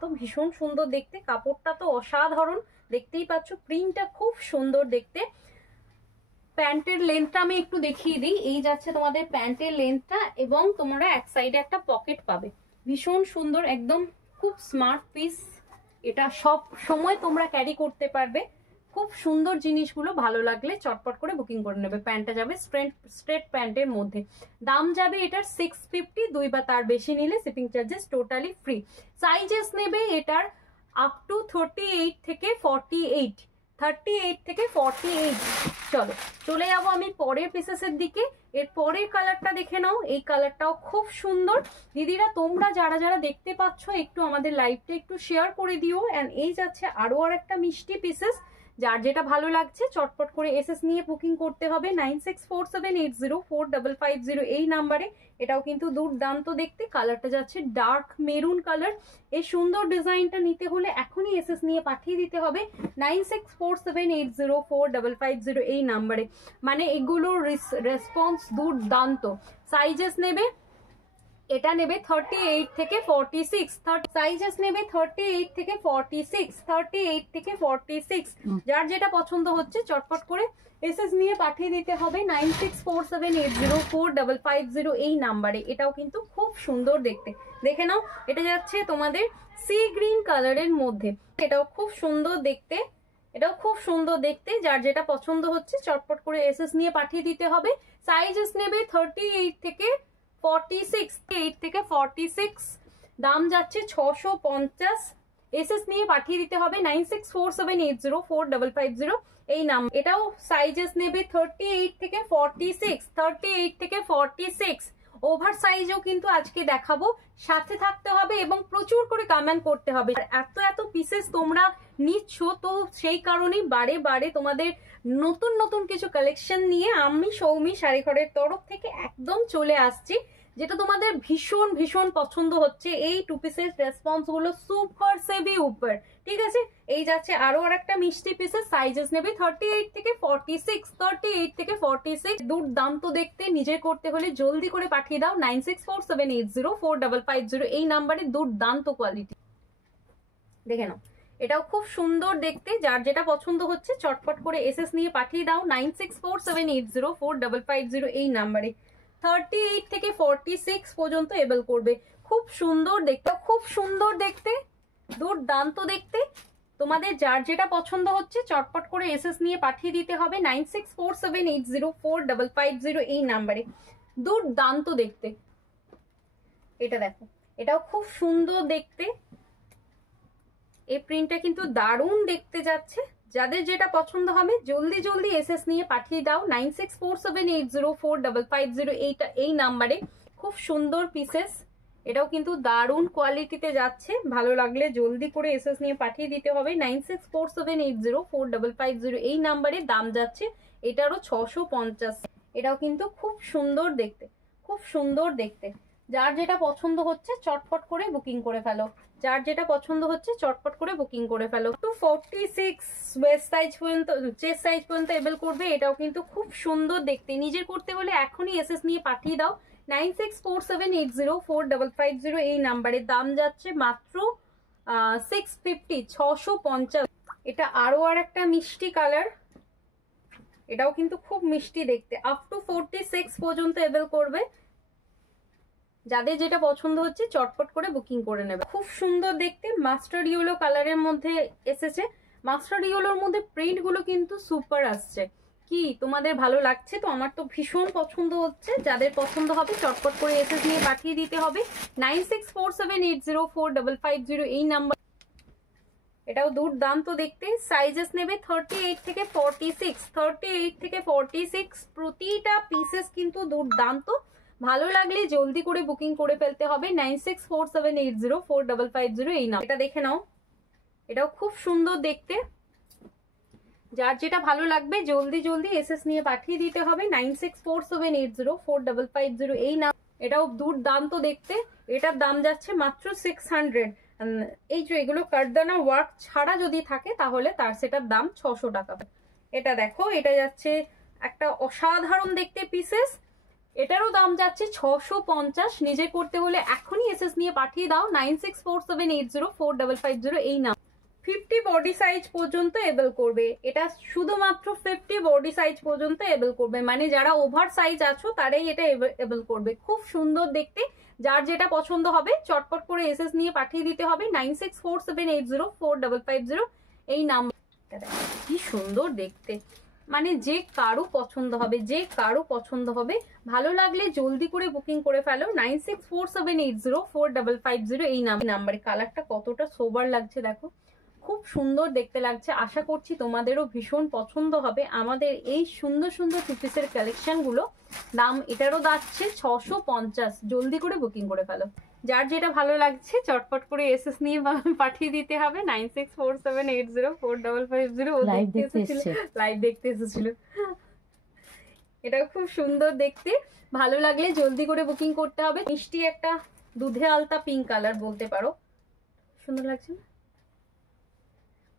তো ভীষণ সুন্দর দেখতে, কাপড়টা তো অসাধারণ, দেখতেই পাচ্ছ প্রিন্টটা খুব সুন্দর দেখতে। প্যান্টের লেন্থটা আমি একটু দেখিয়ে দিই, এই যাচ্ছে তোমাদের প্যান্টের লেন্থটা, এবং তোমরা এক সাইডে একটা পকেট পাবে, ভীষণ সুন্দর একদম, খুব স্মার্ট পিস। এটা সব সময় তোমরা ক্যারি করতে পারবে, খুব সুন্দর জিনিসগুলো ভালো লাগলে চটপট করে বুকিং করে নেবে। প্যান্টটা যাবে স্ট্রেট প্যান্টের মধ্যে, দাম যাবে এটার 650, 2 বা তার বেশি নিলে shipping charges totally free. Sizes নেবে এটার আপ টু 38 থেকে 48, 38 থেকে 48। চলো চলে যাবো আমি পরের পিসেসের দিকে। এর পরের কালারটা দেখে নাও, এই কালারটাও খুব সুন্দর। দিদিরা তোমরা যারা যারা দেখতে পাচ্ছ একটু আমাদের লাইভটা একটু শেয়ার করে দিও। এন্ড এই যাচ্ছে আরো আর একটা মিষ্টি পিসেস, যার যেটা ভালো লাগছে চটপট করে এসএস নিয়ে বুকিং করতে হবে 9647804550 এই নাম্বারে। এটাও কিন্তু দুর্দান্ত দেখতে, কালারটা যাচ্ছে ডার্ক মেরুন কালার। এই সুন্দর ডিজাইনটা নিতে হলে এখনই এসএস নিয়ে পাঠিয়ে দিতে হবে 9647804550 এই নাম্বারে। মানে এগুলোর রেসপন্স দুর্দান্ত। সাইজেস নেবে, এটা নেবে 38 থেকে 46, সাইজেস নেবে 38 থেকে 46, 38 থেকে 46। যার যেটা পছন্দ হচ্ছে চটপট করে এসএস নিয়ে পাঠিয়ে দিতে হবে 9647804550 এই নাম্বারে। এটাও কিন্তু খুব সুন্দর দেখতে, দেখে নাও। এটা যাচ্ছে তোমাদের সি গ্রিন কালারের মধ্যে, এটাও খুব সুন্দর দেখতে, এটাও খুব সুন্দর দেখতে। যার যেটা পছন্দ হচ্ছে চটপট করে এসএস নিয়ে পাঠিয়ে দিতে হবে। সাইজেস নেবে 38 থেকে 46, 8 থেকে 46, দাম যাচ্ছে 650। এসএস নিয়ে পাঠিয়ে দিতে হবে 9647804550 এই নাম। এটাও সাইজেস নেবে 38 থেকে 46, 38 থেকে 46। ওভার সাইজও কিন্তু আজকে দেখাবো, সাথে থাকতে হবে এবং প্রচুর করে কমেন্ট করতে হবে। এত এত পিসেস তোমরা নিচ্ছ, তো সেই কারণেই বারে বারে তোমাদের নতুন নতুন কিছু কালেকশন নিয়ে আমি সৌমি শাড়িঘরের তরফ থেকে একদম চলে আসছি, যেটা তোমাদের ভীষণ ভীষণ পছন্দ হচ্ছে। এই টু পিসের রেসপন্স গুলো সুপার সেভি উপর, ঠিক আছে। এই যাচ্ছে আরো আর একটা মিষ্টি পিসের, সাইজেস নেবে 38 থেকে 46, 38 থেকে 46। দুর্দান্ত দেখতে, নিজে করতে হলে জলদি করে পাঠিয়ে দাও 9647804550 এই নাম্বারে। দুর্দান্ত কোয়ালিটি, দেখে নাও। এটাও খুব সুন্দর দেখতে, যার যেটা পছন্দ হচ্ছে চটপট করে এসএস নিয়ে পাঠিয়ে দাও 9647804550 এই নাম্বারে। 38 থেকে 46 পর্যন্ত এবেল করবে। খুব সুন্দর দেখতে, খুব সুন্দর দেখতে, দুর্দান্ত দেখতে। তোমাদের যার যেটা পছন্দ হচ্ছে চটপট করে এসএস নিয়ে পাঠিয়ে দিতে হবে 9647804550 এই নাম্বারে। দুর্দান্ত দেখতে, এটা দেখো, এটাও খুব সুন্দর দেখতে। এই প্রিন্টটা কিন্তু দারুণ দেখতে যাচ্ছে। যাদের যেটা পছন্দ হবে জলদি জলদি এসএস নিয়ে পাঠিয়ে দাও 9647804550 এইটা এই নাম্বারে। খুব সুন্দর পিসেস, এটাও কিন্তু দারুণ কোয়ালিটিতে যাচ্ছে। ভালো লাগলে জলদি করে এসএস নিয়ে পাঠিয়ে দিতে হবে 9647804550 এই নাম্বারে। দাম যাচ্ছে এটারও 650। এটাও কিন্তু খুব সুন্দর দেখতে, খুব সুন্দর দেখতে। যার যেটা পছন্দ হচ্ছে চটপট করে বুকিং করে ফেলো, যার যেটা পছন্দ হচ্ছে চটপট করে বুকিং করে ফেলো। তো 46 ওয়েস্ট সাইজ পর্যন্ত, চেস্ট সাইজ পর্যন্ত এবেল করবে। এটাও কিন্তু খুব সুন্দর দেখতে, নিজের করতে হলে এখনই এসএস নিয়ে পাঠিয়ে দাও 9647804550 এই নাম্বারে। দাম যাচ্ছে মাত্র 650, 650। এটা আরো আর একটা মিষ্টি কালার, এটাও কিন্তু খুব মিষ্টি দেখতে। আপ টু 46 পর্যন্ত এবেল করবে। যাদের যেটা পছন্দ হচ্ছে চটপট করে বুকিং করে নেবে। খুব সুন্দর দেখতে, মাস্টার্ড ইয়েলো কালারের মধ্যে এসেছে। মাস্টার্ড ইয়েলোর মধ্যে প্রিন্ট গুলো কিন্তু সুপার আসছে। কি তোমাদের ভালো লাগছে? তো আমার তো ভীষণ পছন্দ হচ্ছে। যাদের পছন্দ হবে চটপট করে এসএস নিয়ে পাঠিয়ে দিতে হবে 9647804550 এই নাম্বার। এটাও দুর্দান্ত দেখতে। সাইজেস নেবে 38 থেকে 46, 38 থেকে 46। প্রতিটা পিসেস কিন্তু দুর্দান্ত। ভালো লাগলে জলদি করে বুকিং করে ফেলতে হবে 9647804550 এই নাম। এটা দেখে নাও, এটাও খুব সুন্দর দেখতে। যার যেটা ভালো লাগবে জলদি জলদি এসএস নিয়ে পাঠিয়ে দিতে হবে 9647804550 এই নাম। এটাও দুর্দান্ত দেখতে। এটার দাম যাচ্ছে মাত্র 600। এই যে এগুলো কারদানা ওয়ার্ক ছাড়া যদি থাকে তাহলে তার সেটার দাম 600 টাকা। এটা দেখো, এটা যাচ্ছে একটা অসাধারণ দেখতে পিসেস। এটারও দাম যাচ্ছে 650। নিজে করতে হলে এখনই এসএস নিয়ে পাঠিয়ে দাও 9647804550 এই নাম। 50 বডি সাইজ পর্যন্ত এবল করবে, এটা শুধুমাত্র 50 বডি সাইজ পর্যন্ত এবল করবে, মানে যারা ওভার সাইজ আছো তারাই এটা এবল করবে। খুব সুন্দর দেখতে, যার যেটা পছন্দ হবে চটপট করে এসএস নিয়ে পাঠিয়ে দিতে হবে 9647804550 এই নাম। কি সুন্দর দেখতে, মানে যে কারো পছন্দ হবে, যে কারো পছন্দ হবে, ভালো লাগলে জলদি করে বুকিং করে ফেলো 9647804550 এই নাম্বারে। কালারটা কতটা সোবার লাগছে দেখো, খুব সুন্দর দেখতে লাগছে। আশা করছি তোমাদেরও ভীষণ পছন্দ হবে আমাদের এই সুন্দর সুন্দর টু পিসের কালেকশন গুলো। দাম এটারও যাচ্ছে 650, জলদি করে বুকিং করে ফেলো। যার যেটা ভালো লাগছে চটপট করে এসএস নিয়ে পাঠিয়ে দিতে হবে 9647804550। লাইভ দেখতে এসেছিল। এটা খুব সুন্দর দেখতে, ভালো লাগলে জলদি করে বুকিং করতে হবে। মিষ্টি একটা দুধে আলতা পিঙ্ক কালার বলতে পারো, সুন্দর লাগছে না?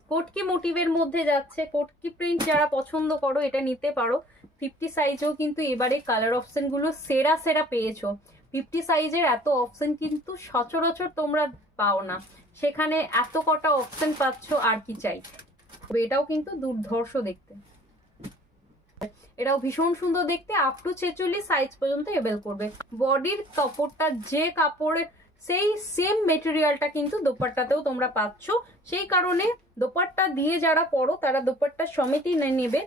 কোটকি মোটিভের মধ্যে যাচ্ছে, কোটকি প্রিন্ট যারা পছন্দ করো এটা নিতে পারো। 50 সাইজেও কিন্তু এবারে কালার অপশন গুলো সেরা সেরা পেয়েছো। 50 সাইজের এত অপশন কিন্তু সচরাচর তোমরা পাও না, সেখানে এত কটা অপশন পাচ্ছ, আর কি চাই। এটাও কিন্তু দুর্ধর্ষ দেখতে, এটাও ভীষণ সুন্দর দেখতে। আপ টু 46 সাইজ পর্যন্ত এবেল করবে। বডির কাপড়টা যে কাপড়ের সেই সেম মেটেরিয়ালটা কিন্তু দোপাট্টাতেও তোমরা পাচ্ছ, সেই কারণে দোপাট্টা দিয়ে যারা পরো তারা দোপাট্টা সমেতই নেবে,